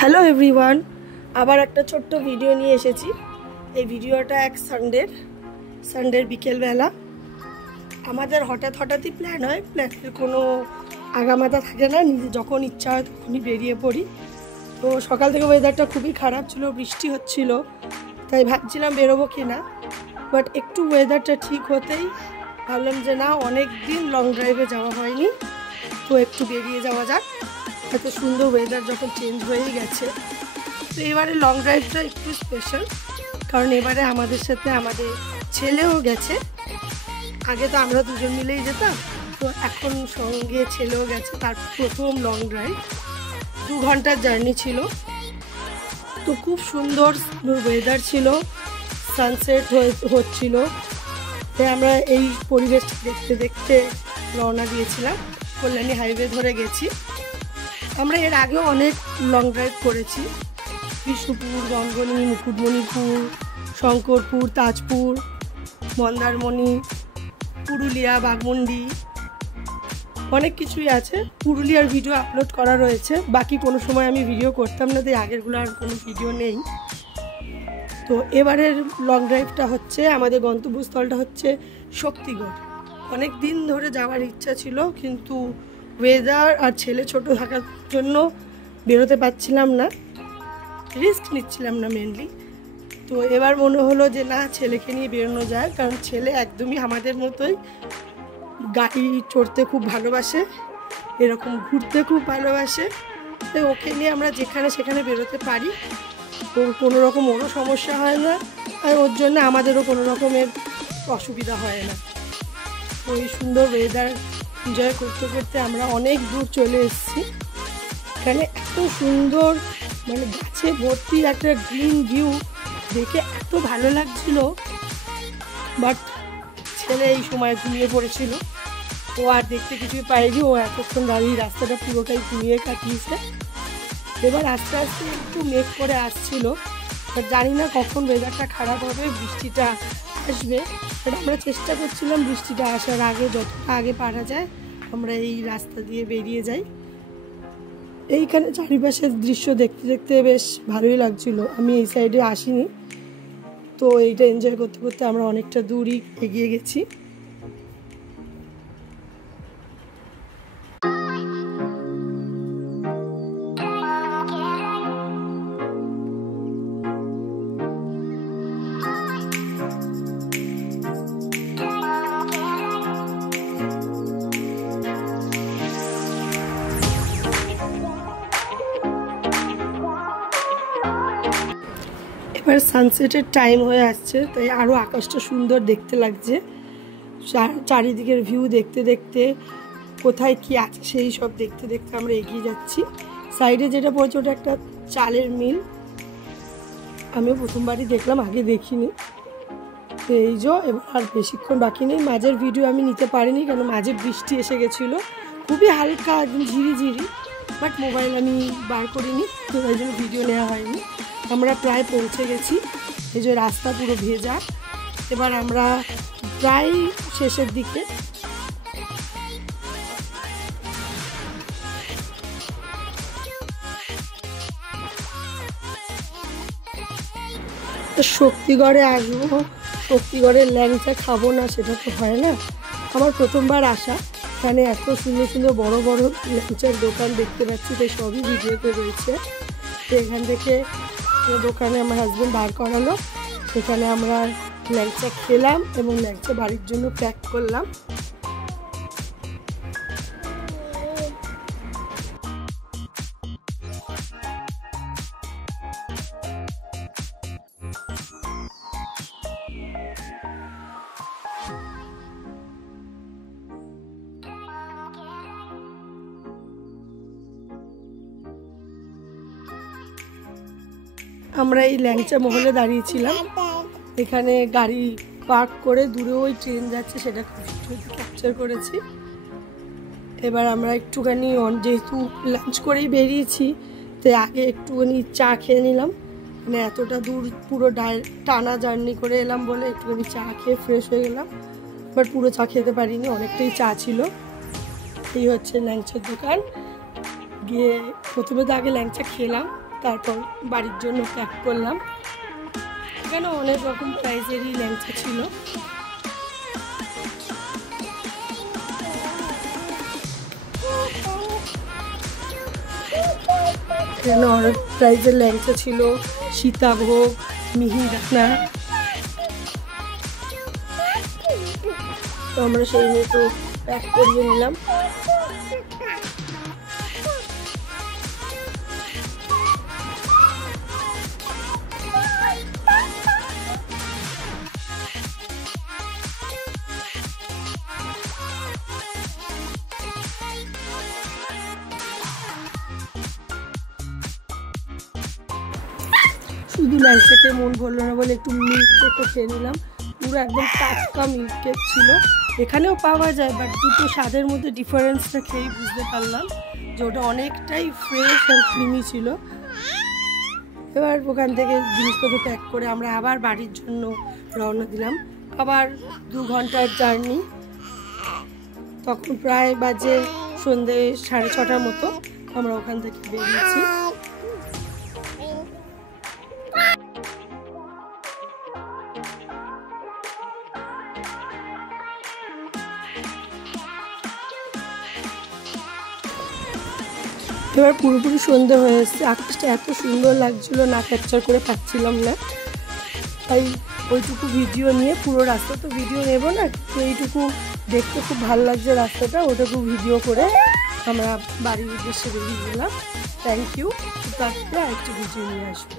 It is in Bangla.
হ্যালো এভরিওয়ান, আবার একটা ছোট্ট ভিডিও নিয়ে এসেছি। এই ভিডিওটা এক সানডের বিকেলবেলা। আমাদের হঠাৎই প্ল্যান হয়, প্ল্যানের কোনো আগামাথা থাকে না, নিজে যখন ইচ্ছা হয় তখনই বেরিয়ে পড়ি। তো সকাল থেকে ওয়েদারটা খুবই খারাপ ছিল, বৃষ্টি হচ্ছিল, তাই ভাবছিলাম বেরোবো কি না। বাট একটু ওয়েদারটা ঠিক হতেই ভাবলাম যে না, অনেক দিন লং ড্রাইভে যাওয়া হয়নি, তো একটু বেরিয়ে যাওয়া যাক। এত সুন্দর ওয়েদার যখন চেঞ্জ হয়েই গেছে, তো এবারে লং ড্রাইভটা একটু স্পেশাল, কারণ এবারে আমাদের সাথে আমাদের ছেলেও গেছে। আগে তো আমরা দুজন মিলেই যেতাম, তো এখন সঙ্গে ছেলেও গেছে, তার প্রথম লং ড্রাইভ। 2 ঘন্টার জার্নি ছিল, তো খুব সুন্দর ওয়েদার ছিল, সানসেট হচ্ছিল, তাই আমরা এই পরিবেশটা দেখতে দেখতে রওনা দিয়েছিলাম। কল্যাণী হাইওয়ে ধরে গেছি। আমরা এর আগেও অনেক লং ড্রাইভ করেছি, বিষ্ণুপুর, গঙ্গনি, মুকুটমণিপুর, শঙ্করপুর, তাজপুর, মন্দারমণি, পুরুলিয়া, বাঘমুন্ডি, অনেক কিছুই আছে। পুরুলিয়ার ভিডিও আপলোড করা রয়েছে, বাকি কোনো সময় আমি ভিডিও করতাম না, তাই আগেরগুলো আর কোনো ভিডিও নেই। তো এবারের লং ড্রাইভটা হচ্ছে, আমাদের গন্তব্যস্থলটা হচ্ছে শক্তিগড়। অনেক দিন ধরে যাওয়ার ইচ্ছা ছিল, কিন্তু ওয়েদার আর ছেলে ছোট থাকার জন্য বেরোতে পারছিলাম না, রিস্ক নিচ্ছিলাম না মেনলি। তো এবার মনে হলো যে না, ছেলেকে নিয়ে বেরোনো যায়, কারণ ছেলে একদমই আমাদের মতোই গাড়ি চড়তে খুব ভালোবাসে, এরকম ঘুরতে খুব ভালোবাসে। তাই ওকে নিয়ে আমরা যেখানে সেখানে বেরোতে পারি, ওর কোনো রকম ওরও সমস্যা হয় না, আর ওর জন্য আমাদেরও কোনো রকমের অসুবিধা হয় না। তো এই সুন্দর ওয়েদার এনজয় করতে করতে আমরা অনেক দূর চলে এসেছি। এখানে এত সুন্দর, মানে গাছে ভর্তি একটা গ্রিন ভিউ দেখে এত ভালো লাগছিল। বাট ছেলে এই সময় ঘুমিয়ে পড়েছিল, ও আর দেখতে কিছুই পায়নি, ও এতক্ষণ দাঁড়িয়ে রাস্তাটা পুরোটাই ঘুমিয়ে কাটিয়েছে। এবার আস্তে আস্তে একটু মেঘ করে আসছিল, বাট জানি না কখন ওয়েদারটা খারাপ হবে, বৃষ্টিটা আসবে। বাট আমরা চেষ্টা করছিলাম বৃষ্টিটা আসার আগে, যতটা আগে পারা যায় আমরা এই রাস্তা দিয়ে বেরিয়ে যাই। এইখানে চারিপাশের দৃশ্য দেখতে দেখতে বেশ ভালোই লাগছিল। আমি এই সাইডে আসিনি, তো এইটা এনজয় করতে করতে আমরা অনেকটা দূরই এগিয়ে গেছি। এবার সানসেটের টাইম হয়ে আসছে, তাই আরও আকাশটা সুন্দর দেখতে লাগছে। চারিদিকের ভিউ দেখতে দেখতে, কোথায় কি আছে সেই সব দেখতে দেখতে আমরা এগিয়ে যাচ্ছি। সাইডে যেটা পড়ছে ওটা একটা চালের মিল, আমিও প্রথমবারই দেখলাম, আগে দেখিনি। তো এই যে এবার আর বেশিক্ষণ বাকি নেই। মাঝের ভিডিও আমি নিতে পারিনি, কারণ মাঝে বৃষ্টি এসে গেছিলো, খুবই হালকা একদম ঝিরিঝিরি, বাট মোবাইল আমি বার করিনি, তো ওই জন্য ভিডিও নেওয়া হয়নি। আমরা প্রায় পৌঁছে গেছি, এই যে রাস্তা পুরো ভেজা। এবার আমরা প্রায় শেষের দিকে। শক্তিগড়ে আসবো, শক্তিগড়ের ল্যাংচা খাবো না সেটা তো হয় না। আমার প্রথমবার আসা, এখানে এত সুন্দর সুন্দর বড় বড় ল্যাংচার দোকান দেখতে পাচ্ছি, তাই সবই ভিডিওতে রয়েছে। তো এখান থেকে দোকানে আমার হাজব্যান্ড বার করালো, সেখানে আমরা ল্যাংচা খেলাম এবং ল্যাংচা বাড়ির জন্য প্যাক করলাম। আমরা এই ল্যাংচা মহলে দাঁড়িয়েছিলাম, এখানে গাড়ি পার্ক করে দূরে ওই ট্রেন যাচ্ছে, সেটা ক্যাপচার করেছি। এবার আমরা একটুখানি যেহেতু লাঞ্চ করেই বেরিয়েছি, তাই আগে একটুখানি চা খেয়ে নিলাম। মানে এতটা দূর পুরো টানা জার্নি করে এলাম বলে একটুখানি চা খেয়ে ফ্রেশ হয়ে গেলাম, বাট পুরো চা খেতে পারিনি, অনেকটাই চা ছিল। এই হচ্ছে ল্যাংচার দোকান। গিয়ে প্রথমে তো আগে ল্যাংচা খেলাম, তারপর বাড়ির জন্য প্যাক করলাম। এখানে অনেক রকম প্রাইজেরই ল্যাংচা ছিল। এখানে অনেক প্রাইজের ল্যাংচা ছিল, সীতাভোগ, মিহিদানা। তো আমরা সেই মতো প্যাক করিয়ে নিলাম। শুধু ল্যাংচা খেয়ে মন ভরলো না বলে একটু মিল্ক কেকও খেয়ে নিলাম। পুরো একদম টাটকা মিল্ক কেক ছিল। এখানেও পাওয়া যায়, বাট দুটো স্বাদের মধ্যে ডিফারেন্সটা খেয়েই বুঝতে পারলাম যে ওটা অনেকটাই ফ্রেশ আর ক্রিমি ছিল। এবার ওখান থেকে জিনিসপত্র প্যাক করে আমরা আবার বাড়ির জন্য রওনা দিলাম। আবার 2 ঘন্টার জার্নি। তখন প্রায় বাজে সন্ধ্যে 6:30টার মতো আমরা ওখান থেকে বেরিয়েছি। এবার পুরোপুরি সন্ধ্যে হয়ে এসছে। আকাশটা এত সুন্দর লাগছিল, না ক্যাপচার করে পাচ্ছিলাম না, তাই ওইটুকু ভিডিও নিয়ে, পুরো রাস্তা তো ভিডিও নেব না, তো এইটুকু দেখতে খুব ভালো লাগছে রাস্তাটা, ওটাকে ভিডিও করে আমরা বাড়ির উদ্দেশ্যে বেরিয়ে গেলাম। Thank you. আরেকটু ভিডিও নিয়ে আসবো।